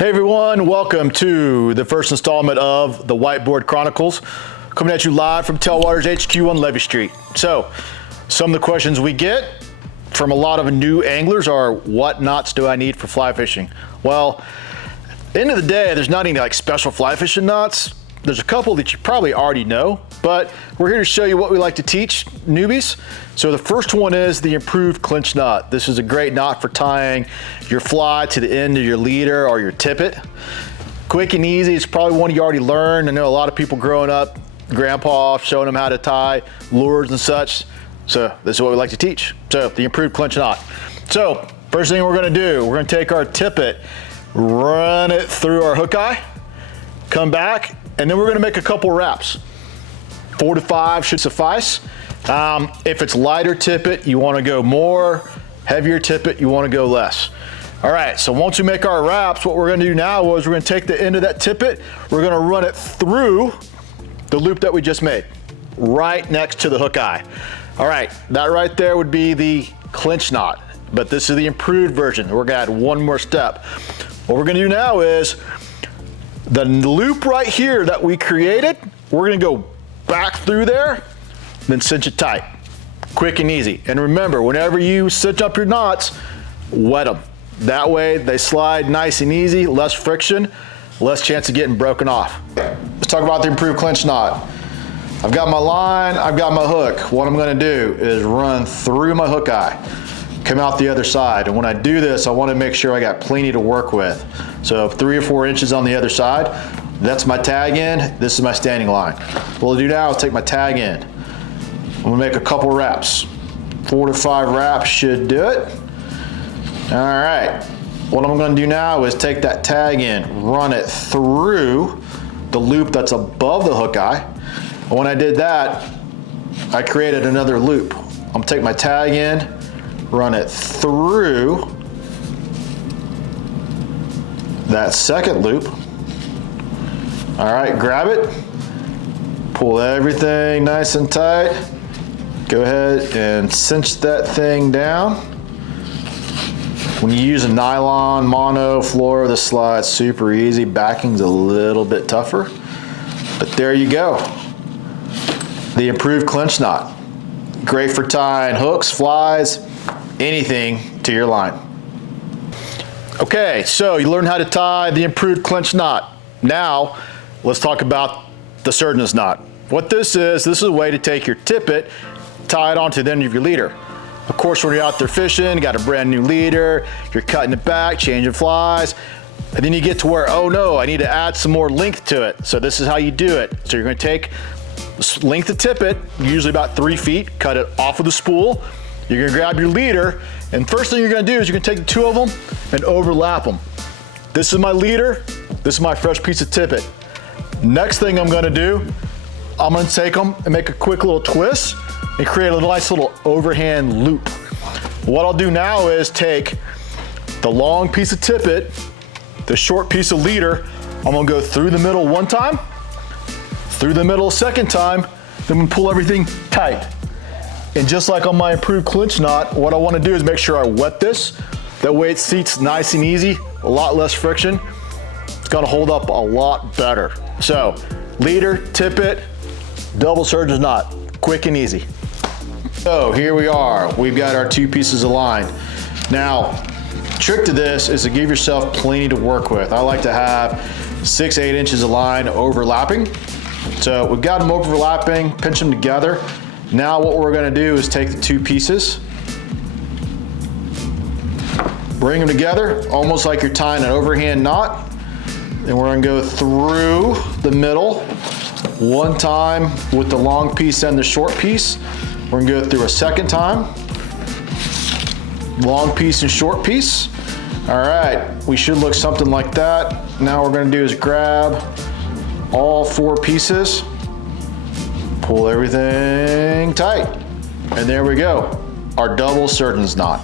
Hey everyone, welcome to the first installment of the Whiteboard Chronicles, coming at you live from Tailwaters HQ on Levy Street. So, some of the questions we get from a lot of new anglers are, what knots do I need for fly fishing? Well, at the end of the day, there's not any like special fly fishing knots. There's a couple that you probably already know, but we're here to show you what we like to teach newbies. So the first one is the Improved Clinch Knot. This is a great knot for tying your fly to the end of your leader or your tippet. Quick and easy. It's probably one you already learned. I know a lot of people growing up, grandpa showing them how to tie lures and such. So this is what we like to teach. So the Improved Clinch Knot. So first thing we're gonna do, we're gonna take our tippet, run it through our hook eye, come back, and then we're gonna make a couple wraps. 4 to 5 should suffice. If it's lighter tippet, you wanna go more. Heavier tippet, you wanna go less. All right, so once we make our wraps, what we're gonna do now is we're gonna take the end of that tippet, we're gonna run it through the loop that we just made, right next to the hook eye. All right, that right there would be the clinch knot, but this is the improved version. We're gonna add one more step. What we're gonna do now is, the loop right here that we created, we're gonna go back through there, then cinch it tight. Quick and easy. And remember, whenever you cinch up your knots, wet them. That way they slide nice and easy, less friction, less chance of getting broken off. Let's talk about the improved clinch knot. I've got my line, I've got my hook. What I'm gonna do is run through my hook eye, come out the other side. And when I do this, I wanna make sure I got plenty to work with. So 3 or 4 inches on the other side, that's my tag end, this is my standing line. What I'll do now, I'll take my tag end. I'm gonna make a couple wraps. 4 to 5 wraps should do it. All right, what I'm gonna do now is take that tag end, run it through the loop that's above the hook eye. And when I did that, I created another loop. I'm gonna take my tag end, run it through that second loop. All right, grab it, pull everything nice and tight. Go ahead and cinch that thing down. When you use a nylon, mono, fluoro, this slides super easy. Backing's a little bit tougher, but there you go. The improved clinch knot. Great for tying hooks, flies, anything to your line. Okay, so you learned how to tie the improved clinch knot. Now, let's talk about the surgeon's knot. What this is a way to take your tippet, tie it onto the end of your leader. Of course, when you're out there fishing, you got a brand new leader, you're cutting it back, changing flies, and then you get to where, oh no, I need to add some more length to it. So this is how you do it. So you're gonna take the length of tippet, usually about 3 feet, cut it off of the spool. You're gonna grab your leader, and first thing you're gonna do is you're gonna take the 2 of them and overlap them. This is my leader, this is my fresh piece of tippet. Next thing I'm gonna do, I'm gonna take them and make a quick little twist and create a nice little overhand loop. What I'll do now is take the long piece of tippet, the short piece of leader, I'm gonna go through the middle one time, through the middle a second time, then I'm gonna pull everything tight. And just like on my improved clinch knot, what I wanna do is make sure I wet this. That way it seats nice and easy, a lot less friction. It's gonna hold up a lot better. So, leader, tippet, double surgeon's knot, quick and easy. So here we are, we've got our 2 pieces of line. Now, trick to this is to give yourself plenty to work with. I like to have 6, 8 inches of line overlapping. So we've got them overlapping, pinch them together. Now what we're gonna do is take the 2 pieces, bring them together, almost like you're tying an overhand knot. And we're gonna go through the middle one time with the long piece and the short piece. We're gonna go through a second time, long piece and short piece. All right, we should look something like that. Now what we're gonna do is grab all 4 pieces, pull everything tight, and there we go, our double surgeon's knot.